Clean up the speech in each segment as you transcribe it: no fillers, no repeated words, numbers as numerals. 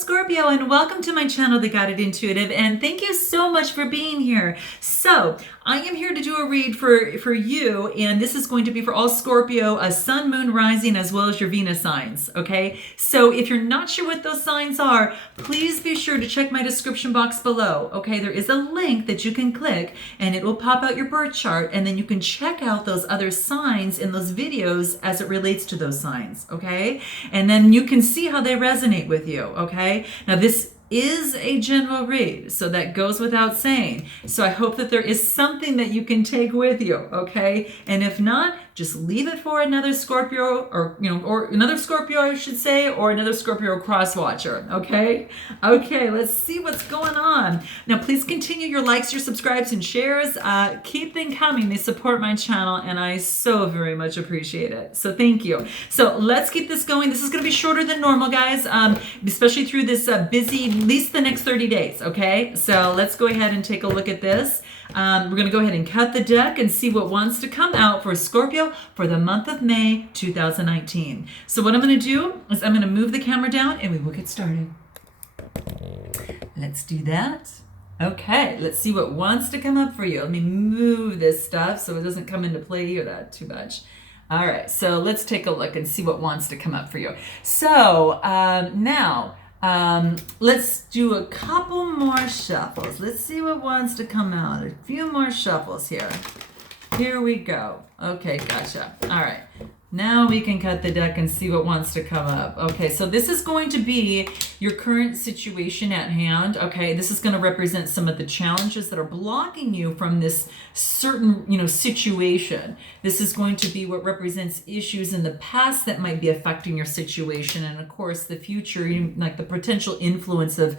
Scorpio, and welcome to my channel, The Guided Intuitive, and thank you so much for being here. So, I am here to do a read for you, and this is going to be for all Scorpio, a sun, moon, rising, as well as your Venus signs, okay? So, if you're not sure what those signs are, please be sure to check my description box below, okay? There is a link that you can click, and it will pop out your birth chart, and then you can check out those other signs in those videos as it relates to those signs, okay? And then you can see how they resonate with you, okay? Now this is a general read, so that goes without saying. So I hope that there is something that you can take with you, okay? And if not, just leave it for another Scorpio, or another Scorpio, I should say, or another Scorpio cross watcher, okay? Okay, let's see what's going on. Now, please continue your likes, your subscribes, and shares. Keep them coming. They support my channel, and I so very much appreciate it. So thank you. So let's keep this going. This is going to be shorter than normal, guys, especially through this busy, at least the next 30 days, okay? So let's go ahead and take a look at this. We're going to go ahead and cut the deck and see what wants to come out for Scorpio for the month of May 2019. So what I'm going to do is I'm going to move the camera down and we will get started. Let's do that. Okay, let's see what wants to come up for you. Let me move this stuff so it doesn't come into play here that too much. All right, so let's take a look and see what wants to come up for you. So now, let's do a couple more shuffles. Let's see what wants to come out. A few more shuffles here. Here we go. Okay, gotcha. All right. Now we can cut the deck and see what wants to come up. Okay, so this is going to be your current situation at hand. Okay, this is going to represent some of the challenges that are blocking you from this certain, situation. This is going to be what represents issues in the past that might be affecting your situation, and of course the future, like the potential influences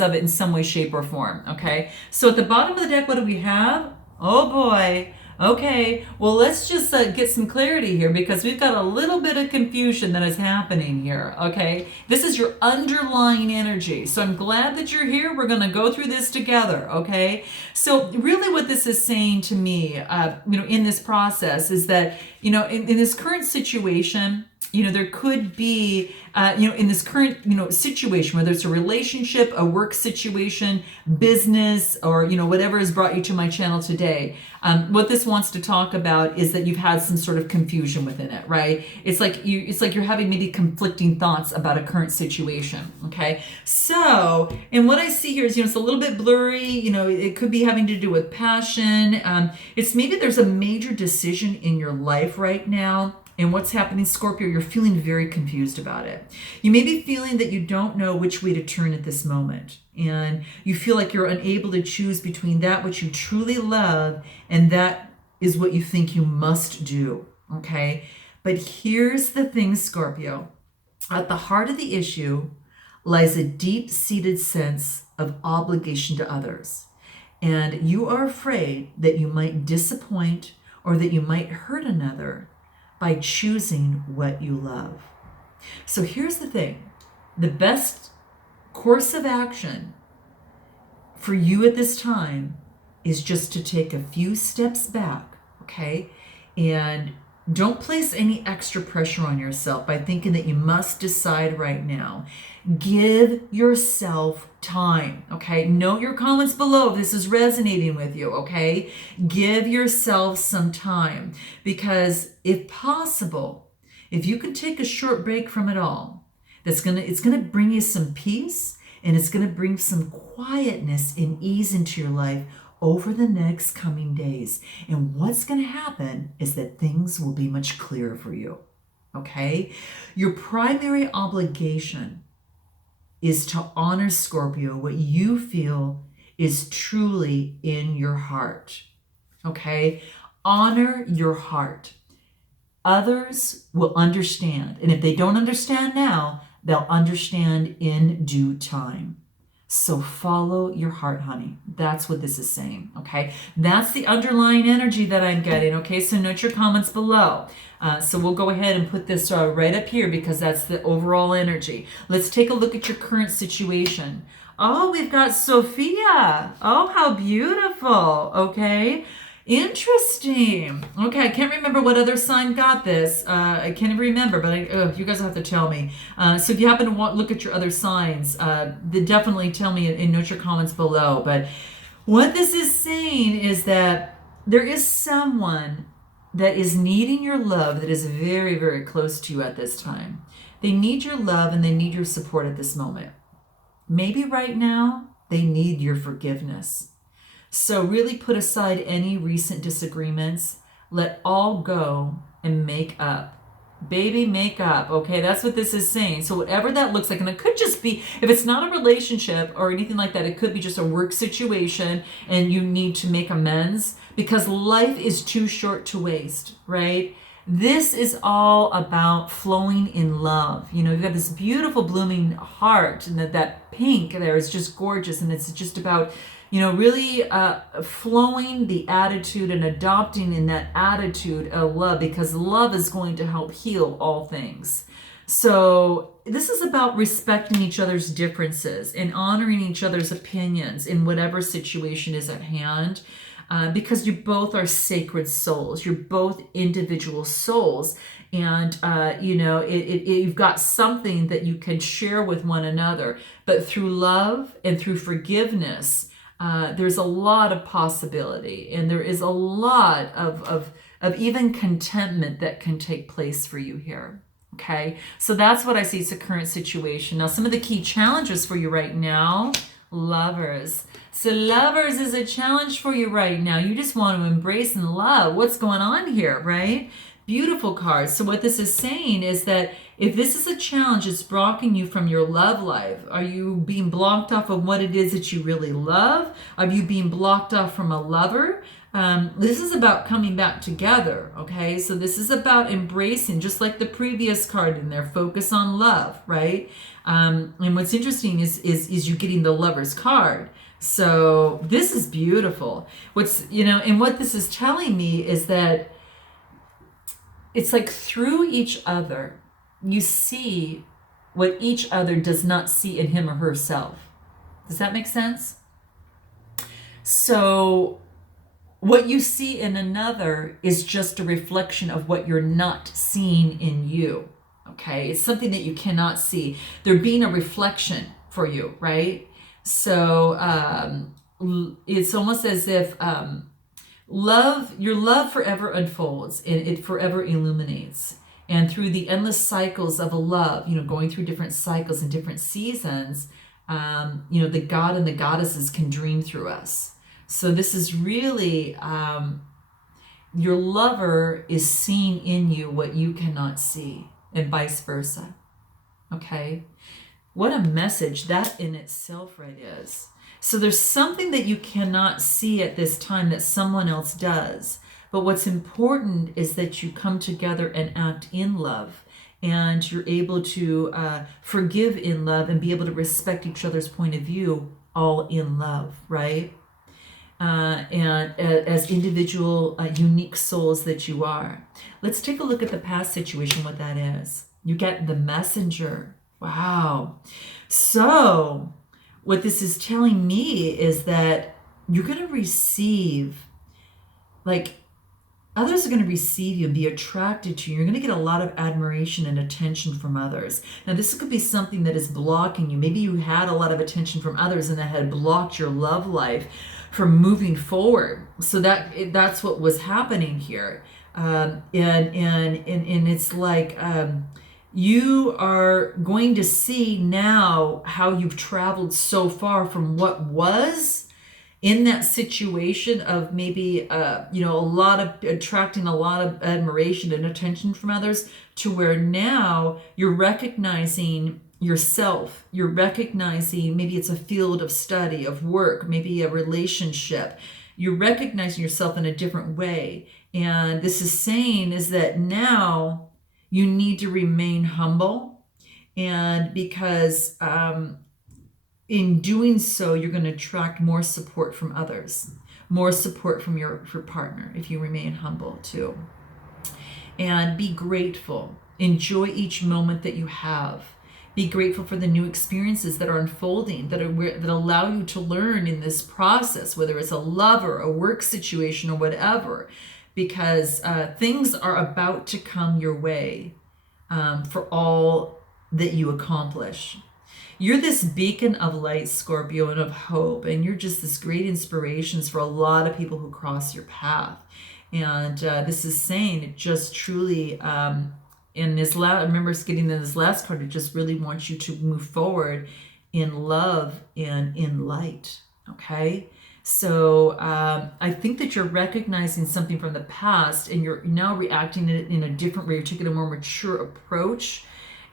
of it in some way, shape, or form. Okay, so at the bottom of the deck, what do we have? Oh boy. Okay, well, let's just get some clarity here because we've got a little bit of confusion that is happening here, okay? This is your underlying energy. So I'm glad that you're here. We're going to go through this together, okay? So really what this is saying to me, in this process is that, in this current situation, there could be, in this current, situation, whether it's a relationship, a work situation, business, or, whatever has brought you to my channel today. What this wants to talk about is that you've had some sort of confusion within it, right? It's like you're having maybe conflicting thoughts about a current situation, okay? So, and what I see here is, it's a little bit blurry, it could be having to do with passion. It's maybe there's a major decision in your life right now. And what's happening, Scorpio, you're feeling very confused about it. You may be feeling that you don't know which way to turn at this moment. And you feel like you're unable to choose between that which you truly love and that is what you think you must do, okay? But here's the thing, Scorpio. At the heart of the issue lies a deep-seated sense of obligation to others. And you are afraid that you might disappoint or that you might hurt another by choosing what you love. So here's the thing. The best course of action for you at this time is just to take a few steps back, okay? And don't place any extra pressure on yourself by thinking that you must decide right now. Give yourself time, okay? Note your comments below if this is resonating with you, okay? Give yourself some time because if possible, if you can take a short break from it all, it's gonna bring you some peace and it's gonna bring some quietness and ease into your life over the next coming days. And what's going to happen is that things will be much clearer for you, okay? Your primary obligation is to honor, Scorpio, what you feel is truly in your heart, okay? Honor your heart. Others will understand. And if they don't understand now, they'll understand in due time. So follow your heart, honey. That's what this is saying, okay? That's the underlying energy that I'm getting, okay? So note your comments below. So we'll go ahead and put this right up here because that's the overall energy. Let's take a look at your current situation. Oh, we've got Sophia. Oh, how beautiful, okay? Interesting. Okay, I can't remember what other sign got this. I can't remember, but you guys will have to tell me. So if you happen to look at your other signs, then definitely tell me and note your comments below. But what this is saying is that there is someone that is needing your love that is very, very close to you at this time. They need your love and they need your support at this moment. Maybe right now, they need your forgiveness. So really put aside any recent disagreements. Let all go and make up. Baby, make up. Okay, that's what this is saying. So whatever that looks like, and it could just be, if it's not a relationship or anything like that, it could be just a work situation and you need to make amends because life is too short to waste, right? This is all about flowing in love. You know, you've got this beautiful blooming heart, and that pink there is just gorgeous, and it's just about, you know, really flowing the attitude and adopting in that attitude of love, because love is going to help heal all things. So this is about respecting each other's differences and honoring each other's opinions in whatever situation is at hand. Because you both are sacred souls. You're both individual souls. And, you know, you've got something that you can share with one another. But through love and through forgiveness, there's a lot of possibility. And there is a lot of even contentment that can take place for you here. Okay, so that's what I see as the current situation. Now, some of the key challenges for you right now, lovers. So lovers is a challenge for you right now. You just want to embrace and love what's going on here, right? Beautiful cards. So what this is saying is that if this is a challenge, it's blocking you from your love life. Are you being blocked off of what it is that you really love? Are you being blocked off from a lover? This is about coming back together, okay? So this is about embracing, just like the previous card in there, focus on love, right? And what's interesting is you getting the Lover's card. So this is beautiful. And what this is telling me is that it's like through each other, you see what each other does not see in him or herself. Does that make sense? So what you see in another is just a reflection of what you're not seeing in you. Okay, it's something that you cannot see. They're being a reflection for you, right? So it's almost as if your love forever unfolds and it forever illuminates. And through the endless cycles of a love, you know, going through different cycles and different seasons, you know, the God and the goddesses can dream through us. So this is really, your lover is seeing in you what you cannot see, and vice versa. Okay? What a message that in itself right is. So there's something that you cannot see at this time that someone else does. But what's important is that you come together and act in love. And you're able to forgive in love and be able to respect each other's point of view, all in love, right? And as individual, unique souls that you are. Let's take a look at the past situation, what that is. You get the Messenger. Wow. So what this is telling me is that you're going to receive, like, others are going to receive you and be attracted to you. You're going to get a lot of admiration and attention from others. Now, this could be something that is blocking you. Maybe you had a lot of attention from others and that had blocked your love life from moving forward. So that's what was happening here. And it's like you are going to see now how you've traveled so far from what was in that situation of maybe you know, a lot of attracting a lot of admiration and attention from others, to where now you're recognizing yourself. You're recognizing, maybe it's a field of study, of work, maybe a relationship. You're recognizing yourself in a different way. And this is saying is that now you need to remain humble, and because in doing so, you're going to attract more support from others, more support from your partner if you remain humble too. And be grateful. Enjoy each moment that you have. Be grateful for the new experiences that are unfolding, that allow you to learn in this process, whether it's a love or a work situation or whatever, because things are about to come your way for all that you accomplish. You're this beacon of light, Scorpio, and of hope, and you're just this great inspirations for a lot of people who cross your path. And this is saying it just truly, in this I remember getting in this last card, it just really wants you to move forward in love and in light, okay? So I think that you're recognizing something from the past, and you're now reacting in a different way. You're taking a more mature approach.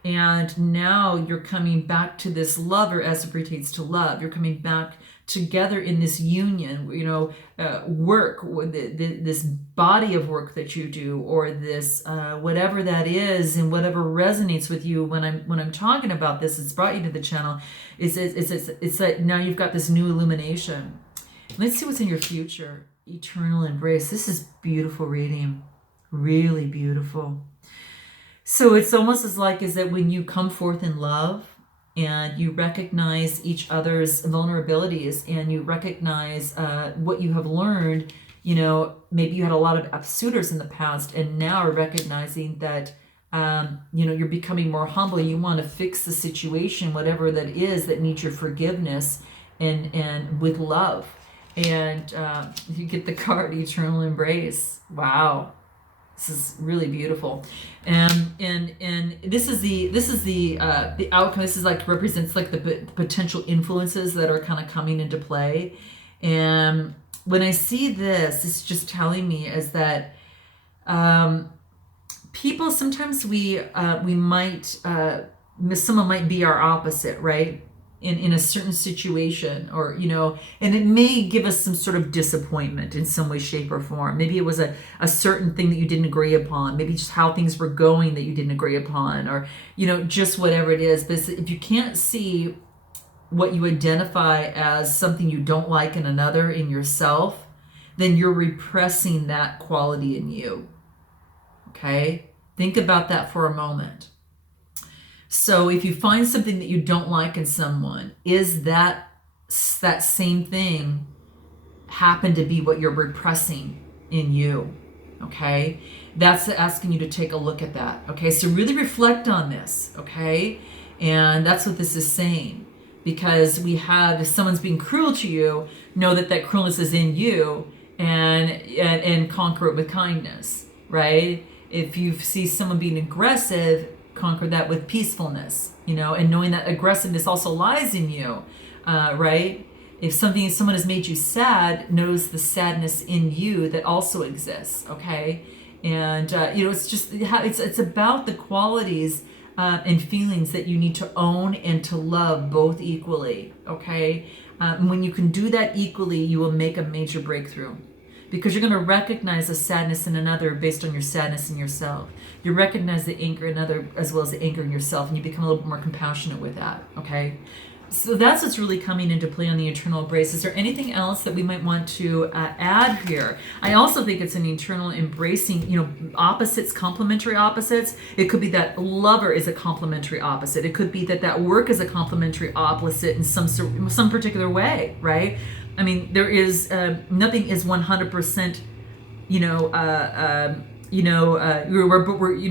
And now you're coming back to this lover as it pertains to love. You're coming back together in this union, work, this body of work that you do, or this whatever that is, and whatever resonates with you. When I'm talking about this, it's brought you to the channel. It's like now you've got this new illumination. Let's see what's in your future. Eternal embrace. This is beautiful reading, really beautiful. So it's almost as like is that when you come forth in love and you recognize each other's vulnerabilities and you recognize what you have learned, maybe you had a lot of suitors in the past and now are recognizing that, you're becoming more humble. You want to fix the situation, whatever that is that needs your forgiveness and with love. And you get the card, Eternal Embrace. Wow. This is really beautiful, and this is the outcome. This is like represents like the potential influences that are kind of coming into play. And when I see this, it's just telling me is that people sometimes we might someone might be our opposite, right? In a certain situation, or and it may give us some sort of disappointment in some way, shape, or form. Maybe it was a certain thing that you didn't agree upon, maybe just how things were going that you didn't agree upon, or just whatever it is. But if you can't see what you identify as something you don't like in another, in yourself, then you're repressing that quality in you. Okay, think about that for a moment. So if you find something that you don't like in someone, is that same thing happen to be what you're repressing in you? Okay, that's asking you to take a look at that. Okay, so really reflect on this. Okay, and that's what this is saying, because if someone's being cruel to you, know that cruelness is in you, and conquer it with kindness. Right? If you see someone being aggressive, conquer that with peacefulness, and knowing that aggressiveness also lies in you, right? If someone has made you sad, knows the sadness in you that also exists, okay? And it's about the qualities and feelings that you need to own and to love both equally, okay? When you can do that equally, you will make a major breakthrough. Because you're going to recognize the sadness in another based on your sadness in yourself. You recognize the anger in another as well as the anger in yourself, and you become a little bit more compassionate with that, okay? So that's what's really coming into play on the eternal embrace. Is there anything else that we might want to add here? I also think it's an eternal embracing, opposites, complementary opposites. It could be that lover is a complementary opposite. It could be that work is a complementary opposite in some particular way, right? I mean, there is nothing is 100%.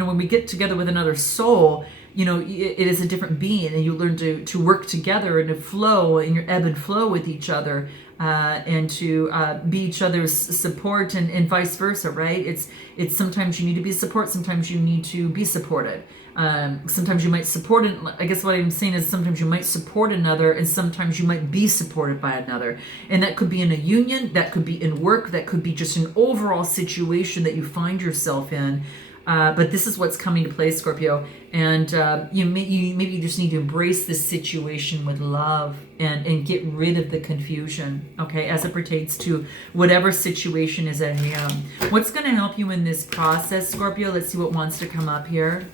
When we get together with another soul, it is a different being, and you learn to work together and to flow, and your ebb and flow with each other, and to be each other's support, and vice versa, right? It's sometimes you need to be support, sometimes you need to be supported. Sometimes you might support it. I guess what I'm saying is sometimes you might support another, and sometimes you might be supported by another. And that could be in a union, that could be in work, that could be just an overall situation that you find yourself in. But this is what's coming to play, Scorpio. And maybe you just need to embrace this situation with love and get rid of the confusion, okay, as it pertains to whatever situation is at hand. What's going to help you in this process, Scorpio? Let's see what wants to come up here.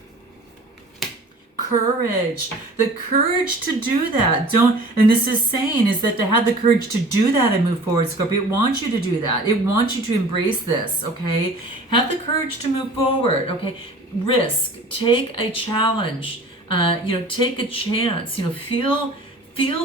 Courage, the courage to do that. And this is saying is that to have the courage to do that and move forward, Scorpio, it wants you to do that. It wants you to embrace this, okay? Have the courage to move forward, okay? Risk, take a challenge. Take a chance. Feel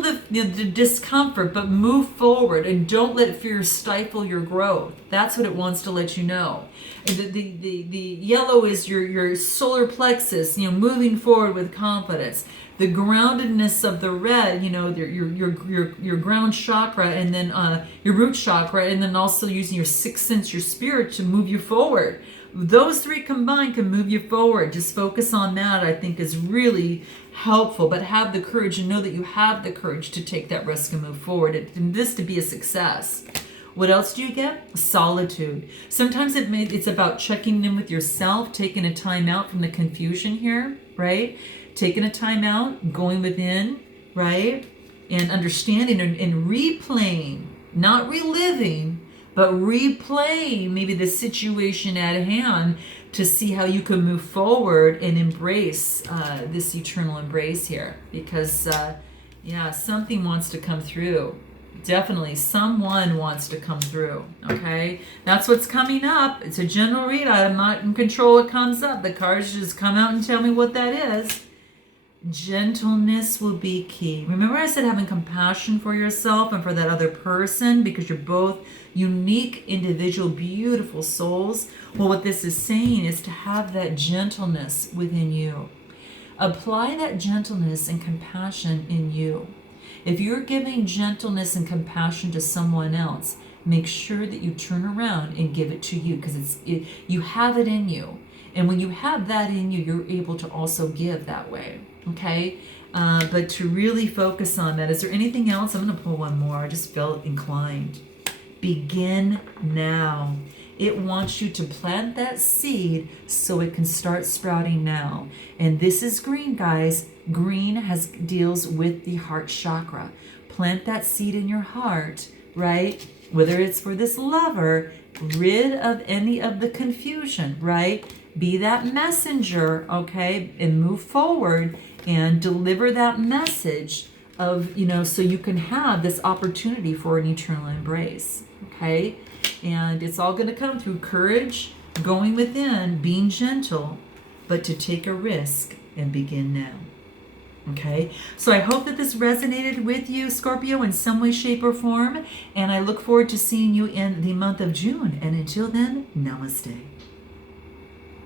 the discomfort, but move forward and don't let fear stifle your growth. That's what it wants to let you know. And the yellow is your solar plexus, moving forward with confidence. The groundedness of the red, your ground chakra, and then your root chakra, and then also using your sixth sense, your spirit, to move you forward. Those three combined can move you forward. Just focus on that, I think, is really helpful. But have the courage and know that you have the courage to take that risk and move forward, and this to be a success. What else do you get? Solitude. Sometimes it's about checking in with yourself, taking a time out from the confusion here, right? Taking a time out, going within, right? And understanding and replaying, not reliving, but replaying maybe the situation at hand to see how you can move forward and embrace this eternal embrace here. Because, something wants to come through. Definitely, someone wants to come through, okay? That's what's coming up. It's a general read. I'm not in control what comes up. The cards just come out and tell me what that is. Gentleness will be key. Remember I said having compassion for yourself and for that other person, because you're both unique, individual, beautiful souls. Well, what this is saying is to have that gentleness within you. Apply that gentleness and compassion in you. If you're giving gentleness and compassion to someone else, make sure that you turn around and give it to you, because you have it in you. And when you have that in you, you're able to also give that way. Okay? But to really focus on that. Is there anything else? I'm going to pull one more. I just felt inclined. Begin now. It wants you to plant that seed so it can start sprouting now. And this is green, guys. Green deals with the heart chakra. Plant that seed in your heart, right? Whether it's for this lover, rid of any of the confusion, right? Be that messenger, okay? And move forward and deliver that message of, so you can have this opportunity for an eternal embrace, okay? And it's all going to come through courage, going within, being gentle, but to take a risk and begin now. Okay, so I hope that this resonated with you, Scorpio, in some way, shape, or form. And I look forward to seeing you in the month of June. And until then, namaste.